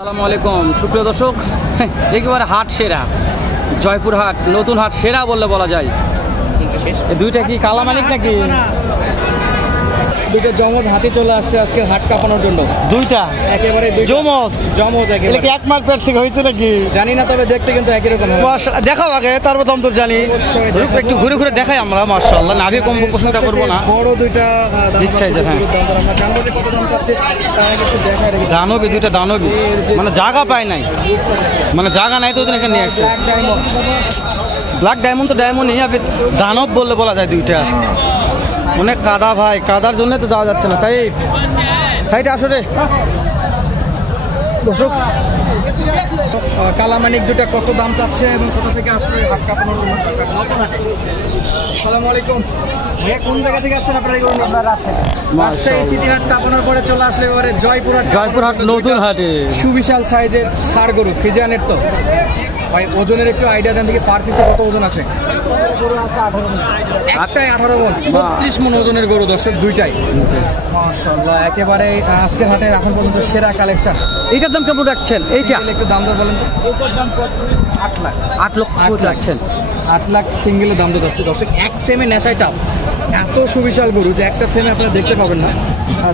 আসসালামু আলাইকুম সুপ্রিয় দর্শক, একেবারে হাট সেরা জয়পুর হাট, নতুন হাট সেরা বললে বলা যায়। দুইটা কি কালা মালিক নাকি? দুইটা জমজ হাতি চলে আসছে আজকে হাট কাঁপানোর জন্য। দুইটা একেবারে জমজ একেবারে এক মাস পেট থেকে হয়েছে নাকি জানি না, তবে দেখতে কিন্তু একই রকম। দেখাও আগে, তারপর দাম তোর জানি। একটু ঘুরে ঘুরে দেখাই আমরা। মাশাআল্লাহ, নাভি কম প্রশ্নটা করবো না। বড় দুইটা ইচ্ছা আছে, হ্যাঁ। আমরা জানবো যে কত দাম চাচ্ছে, একটু দেখাই রেখে। দানবী, দুইটা দানবী, মানে জায়গা পায় নাই, মানে জায়গা নাই তো ওদের এখানে নিয়ে আসছে। ব্ল্যাক ডায়মন্ড তো ডায়মন্ডই, আপনি দানব বললে বলা যায়। দুইটা অনেক কাদা ভাই, কাদার জন্য তো যাওয়া যাচ্ছে না। সাইড সাইডে আসো রে দর্শক। কালামানিক দুটা কত দাম চাচ্ছে এবং কোথা থেকে আসলে হাট কাঁপানোর জন্য? আসসালামু আলাইকুম ভাইয়া, কোন জায়গা থেকে আসছেন আপনারা? রাজশাহী সিটি হাট কাঁপানোর পরে চলে আসলে এবারে জয়পুর হাট নতুন হাটে সুবিশাল সাইজের ষাঁড় গরু ফ্রিজিয়ানের। তো ভাই ওজনের একটু আইডিয়া দেন দেখি, পার পিসে কত ওজন আছে? একটাই 18 মণ, 36 মণ ওজনের গরু দর্শক, দুইটাই। মাশাআল্লাহ, একেবারে আজকের হাটে এখন পর্যন্ত সেরা কালেকশন। এইটার দাম কেমন রাখছেন? এইটা একটু দাম দর বলেন তো। এটার দাম 8 লক্ষ রাখছেন। 8 লাখ সিঙ্গেলের দাম তো যাচ্ছে দর্শক। এক ফ্রেমে নেশায় টাপ, এত সুবিশাল গরু যে একটা ফ্রেমে আপনারা দেখতে পাবেন না।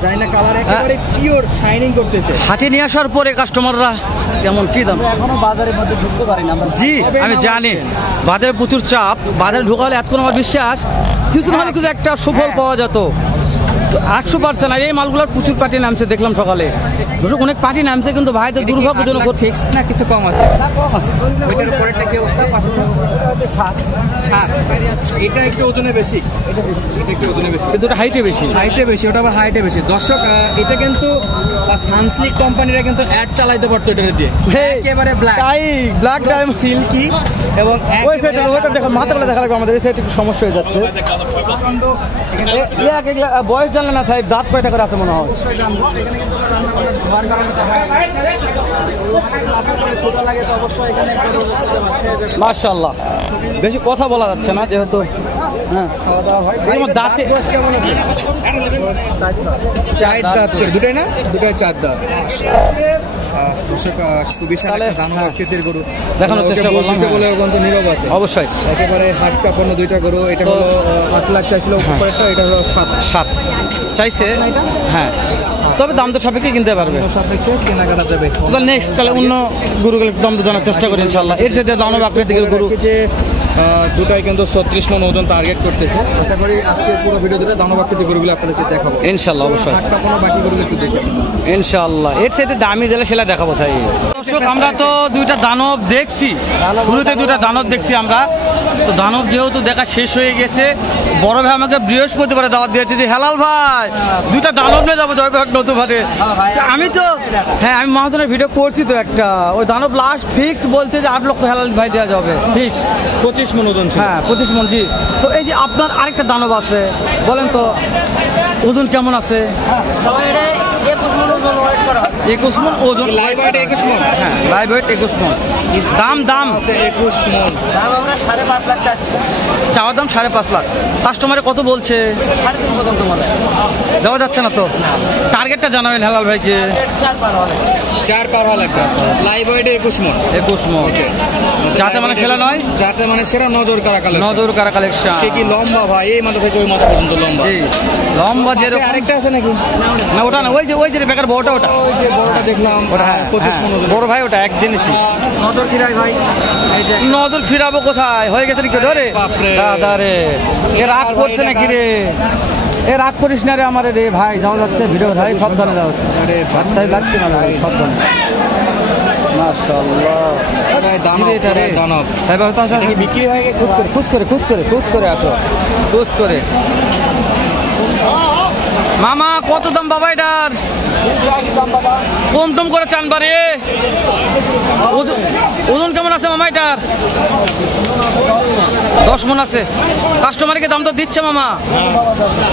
জানি না, কালার একেবারে পিওর শাইনিং করতেছে। হাটে নিয়ে আসার পরে কাস্টমাররা কেমন কি দাম? এখনো বাজারের মধ্যে ঢুকতে পারি না। জি আমি জানি, বাজারে প্রচুর চাপ। বাজারে ঢুকালে এত আমার বিশ্বাস কিছু না হলে কিন্তু একটা সুফল পাওয়া যেত। 100%। আর এই মালগুলোর প্রচুর পার্টি নামছে, দেখলাম সকালে অনেক পার্টি নামছে, কিন্তু ভাইদের দুর্ভাগ্যজনক ফিক্সড না, কিছু কম আছে। ওইটার উপরেরটা কি অবস্থা? পাশে 7। এটা একটু ওজনে বেশি, এটা একটু ওজনে বেশি, কিন্তু ওটা হাইটে বেশি, ওটা আবার হাইটে বেশি। দর্শক, এটা কিন্তু সানসিল্ক কোম্পানিরা কিন্তু অ্যাড চালাইতে পারতো এটা দিয়ে। একেবারে ব্ল্যাক ডায়মন্ড সিল্কি এবং ওইটা দেখো, মাথাটা দেখা লাগবে আমাদের। এই সাইড একটু সমস্যা হয়ে যাচ্ছে। বয়স জানলে না সাহেব, দাঁত কয়টা করে আছে মনে হয়? মাশাআল্লাহ, বেশি কথা বলা যাচ্ছে না যেহেতু। হ্যাঁ, দাঁতে কেমন আছে? 4 দাঁত করে, দুটাই না? দুটাই 4 দাঁত। দেখানোর চেষ্টা করলাম বলে কিন্তু নীরব আছে। অবশ্যই একেবারে হাট কাঁপানো দুইটা গরু। এটা হলো 8 লাখ চাইছিল, উপরেরটা এটা হলো 7 চাইছে। হ্যাঁ, তবে দাম তো সাপেক্ষে কিনতে পারবে, সাপেক্ষে কেনাকাটা যাবে। নেক্সট তাহলে অন্য গরুগুলো দাম তো জানার চেষ্টা করি ইনশাল্লাহ। এর সাথে দানব আকৃতির গরু যে দুটাই কিন্তু 36 মণ ওজন টার্গেট করতেছে। আশা করি আজকে পুরো ভিডিও ধরে দানব আকৃতির গরুগুলো আপনাদেরকে দেখাবো ইনশাল্লাহ। অবশ্যই হাট কাঁপানো বাকি গরুগুলো একটু দেখে ইনশাল্লাহ। এর সাথে দামি দিলে সেটা দেখাবো চাই। দর্শক, আমরা তো দুইটা দানব দেখছি, শুরুতে দুইটা দানব দেখছি আমরা। তো দানব যেহেতু দেখা শেষ হয়ে গেছে, বড় ভাই আমাকে বৃহস্পতিবারে দাওয়াত দিয়েছে যে হেলাল ভাই দুইটা দানব নিয়ে যাবো জয়পুরহাট নতুন হাটে। আমি তো হ্যাঁ, আমি মহাজনের ভিডিও করছি তো একটা। ওই দানব লাস্ট ফিক্সড বলছে যে 8 লক্ষ হেলাল ভাই দেওয়া যাবে ফিক্সড। 25 মণ ওজন। হ্যাঁ, 25 মণ। জি, তো এই যে আপনার আরেকটা দানব আছে, বলেন তো ওজন কেমন আছে? 21 মণ ওজন। লাইভ ওয়েট 21 মণ। হ্যাঁ, লাইভ ওয়েট 21 মণ। দাম আছে 21 মণ। দাম আমরা 5.5 লাখ চাচ্ছি। চাওয়ার দাম 5.5 লাখ। কাস্টমারে কত বলছে? 3.5 পর্যন্ত বলে দেওয়া যাচ্ছে না তো। টার্গেটটা জানাবেন হেলাল ভাইকে। 4 পার হওয়া লাগবে। 4 পার হওয়া লাগবে। লাইভ ওয়েট 21 মণ। 21 মণ। যাতে মানে সেরা নয়, যাতে মানে সেরা নজর কারা কালেকশন। সে কি লম্বা ভাই, এই মাথা থেকে ওই মাথা পর্যন্ত লম্বা। জি, লম্বা। যেরকম আরেকটা আছে নাকি? না, ওটা না, ওই যে বেকার বড়টা, ওটা ওই যে বড়টা দেখলাম, ওটা 25 মণ ওজন। বড় ভাই ওটা এক জিনিসই। নজর ফিরাই ভাই, এই যে নজর ফিরাবো কোথায়? হয়ে গেছে নাকি ধরে? দাদা রে, এ রাগ করছে নাকি রে? এ রাগ করিস না রে আমার রে ভাই। যাওয়া যাচ্ছে ভিডিও ভাই, সাবধানে যাওয়া হচ্ছে। আরে ভাই লাগছে না ভাই, সাবধানে। মাশাআল্লাহ, দানব তাই বাবা, তো বিক্রি হয়ে গেছে। খুশ করে আসো, খুশ করে। মামা কত দাম বাবা এটার? কম টম করে চান বারে। ওজন কেমন আছে মামা এটার? 10 মণ আছে। কাস্টমারকে দাম তো দিচ্ছে মামা,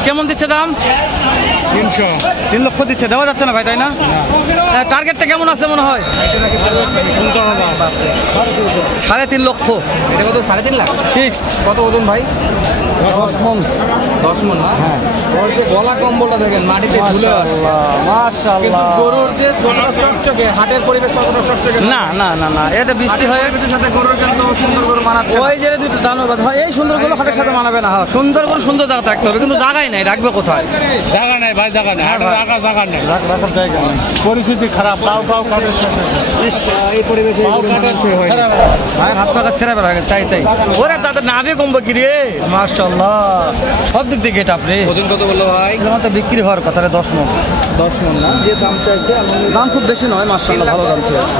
কেমন দিচ্ছে দাম? 3 লক্ষ দিচ্ছে, দেওয়া যাচ্ছে না ভাই, তাই না? টার্গেটটা কেমন আছে মনে হয়? 3.5 লক্ষ। এটা কত? 3.5 লাখ ফিক্সড। কত ওজন ভাই? 10 মণ। 10 মণ না? হ্যাঁ। ওর যে গলা কম্বলটা দেখেন মাটিতে ঝুলে আছে। মাশাআল্লাহ। গরুর যে যতটা চকচকে, হাটের পরিবেশ ততটা চকচকে না না না না, এটা বৃষ্টি হয়ে সাথে গরুর কিন্তু সুন্দর গরু মানাচ্ছে। ওই যে দুটো দানব হয়, এই সুন্দর গরু হাটের সাথে মানাবে না। সুন্দর গরু সুন্দর জায়গা থাকতে হবে, কিন্তু জায়গায় নাই, রাখবে কোথায়? জায়গা নাই ভাই, জায়গা নাই, রাখার জায়গা নাই, রাখার জায়গা নেই। পরিস্থিতি খারাপ, পাও কাটে, এই পরিবেশে ভাই হাত পাকা ছেড়ে বেড়া চাই তাই। ওরে তাদের নাভে কমবে কি রে? মাশাআল্লাহ, সব দিক দিয়ে গেট আপনি। ওজন কত বললো ভাই? আমার তো বিক্রি হওয়ার কথা রে 10 মণ। 10 মণ না? যে দাম চাইছে দাম খুব বেশি নয়, মাশাআল্লাহ ভালো দাম চাইছে।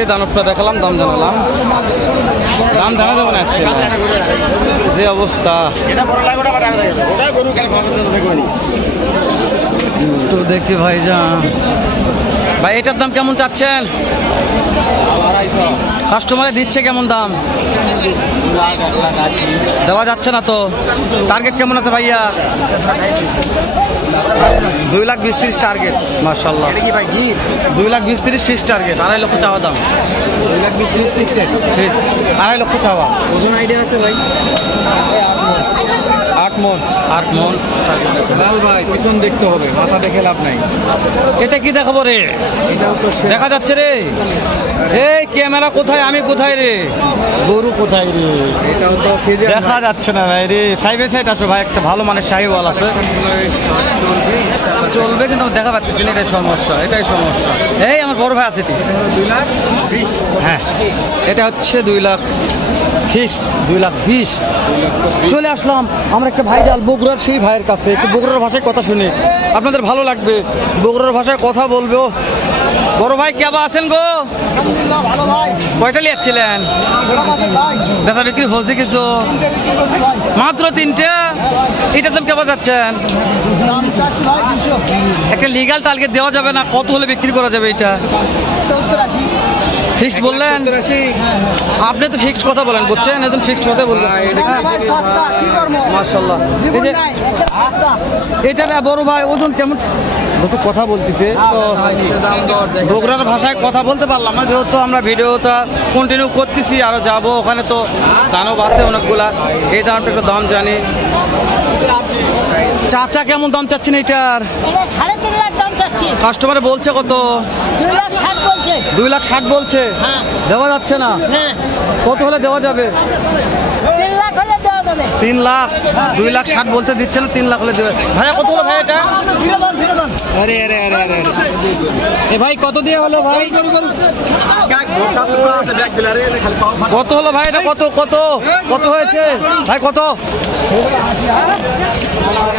এই দানবটা দেখালাম, দাম জানালাম, দাম জানা যাবে না আজকে, যে অবস্থা। তো দেখি ভাই যা ভাই, এটার দাম কেমন চাচ্ছেন? কাস্টমারে দিচ্ছে কেমন দাম? দেওয়া যাচ্ছে না তো। টার্গেট কেমন আছে ভাইয়া? 2,20,30 টার্গেট। মাশাআল্লাহ, 2,20,30 ফিক্স টার্গেট। 2.5 লক্ষ চাওয়া দাম। 2,20,30 ফিক্সড ফিক্স 2.5 লক্ষ চাওয়া। ওজন আইডিয়া আছে ভাই? 8 মণ। 8 মণ। লাল ভাই পিছন দেখতে হবে, মাথা দেখে লাভ নাই। এটা কি দেখাবো রে? এটাও তো দেখা যাচ্ছে রে? এই ক্যামেরা কোথায়, আমি কোথায় রে? গরু কোথায় রে? এটাও তো ফেজে দেখা যাচ্ছে না ভাই রে। সাইডে সাইড আসো ভাই, একটা ভালো মানের শাহিওয়াল আছে, চলবে, কিন্তু আমি দেখা পাচ্ছি না, এটাই সমস্যা, এটাই সমস্যা। এই আমার বড় ভাই আছে এটি। 2,20,000। হ্যাঁ, এটা হচ্ছে 2 লাখ ফিক্সড, 2,20,000। চলে আসলাম আমরা একটা ভাইরাল বগুড়ার সেই ভাইয়ের কাছে, একটু বগুড়ার ভাষায় কথা শুনে আপনাদের ভালো লাগবে। বগুড়ার ভাষায় কথা বলবো। বড় ভাই কেবা আছেন গো? আলহামদুলিল্লাহ ভালো ভাই। কয়টা লিয়াচ্ছিলেন? বেচা বিক্রি হয়েছে কিছু? মাত্র 3টে। এটার দাম কেবা যাচ্ছেন? একটা লিগাল টার্গেট দেওয়া যাবে না? কত হলে বিক্রি করা যাবে এটা? ফিক্সড বললেন? আপনি তো ফিক্সড কথা বলেন, বুঝছেন? একদম ফিক্সড কথা বললেন। মাশাআল্লাহ। এই যে এটা না বড় ভাই, ওজন কেমন? বসে কথা বলতেছে তো, বগুড়ার ভাষায় কথা বলতে পারলাম না, যেহেতু আমরা ভিডিওটা কন্টিনিউ করতেছি, আরো যাব ওখানে, তো দানব আছে অনেকগুলা। এই দামটা একটু দাম জানি। চাচা কেমন দাম চাচ্ছেন এটার? 3.5 লাখ দাম চাচ্ছি। কাস্টমারে বলছে কত? 2,60,000 বলছে। 2,60,000 বলছে। হ্যাঁ। দেওয়া যাচ্ছে না? হ্যাঁ। কত হলে দেওয়া যাবে? 3 লাখ হলে দেওয়া যাবে। 3 লাখ। 2,60,000 বলতে দিচ্ছে না, 3 লাখ হলে দেবে। ভাইয়া কত হলো ভাই এটা? আরে আরে আরে আরে এ ভাই কত দিয়ে হলো ভাই? কত হলো ভাই এটা? কত কত কত হয়েছে ভাই? কত?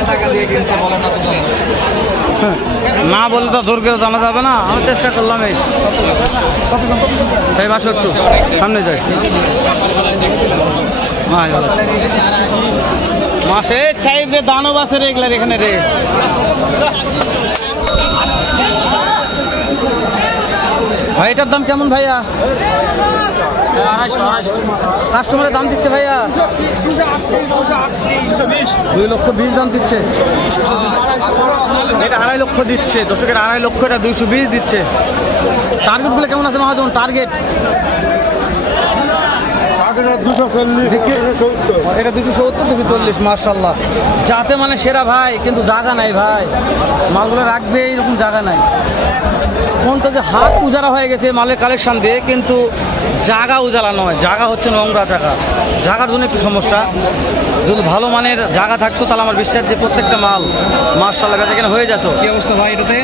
টাকা দিয়ে কিনছে বলে না তো বলে। না বললে তো জোর করে জানা যাবে না, আমি চেষ্টা করলাম। এই সেই মাসে একটু সামনে যাই। মাসে সাইড রে দানব আছে রে, এগুলার এখানে রে। ভাই এটার দাম কেমন ভাইয়া? 2,200। কাস্টমারের দাম দিচ্ছে ভাইয়া 2,20,000 দাম দিচ্ছে। এটা 2.5 লক্ষ দিচ্ছে, দর্শকের 2.5 লক্ষ, এটা 220 দিচ্ছে। টার্গেট গুলো কেমন আছে মহাজন? টার্গেট এটা 270, 240। মাশাআল্লাহ, যাতে মানে সেরা ভাই, কিন্তু জায়গা নাই ভাই, মালগুলো রাখবে এইরকম জায়গা নাই। কোনটা যে হাত উজালা হয়ে গেছে মালের কালেকশন দিয়ে, কিন্তু জায়গা উজালা নয়, জায়গা হচ্ছে নোংরা জায়গা। জায়গার জন্য একটু সমস্যা। যদি ভালো মানের জায়গা থাকতো তাহলে আমার বিশ্বাস যে প্রত্যেকটা মাল মাশাআল্লাহ বেচা কেনা হয়ে যেত। কি অবস্থা ভাই এটাতে?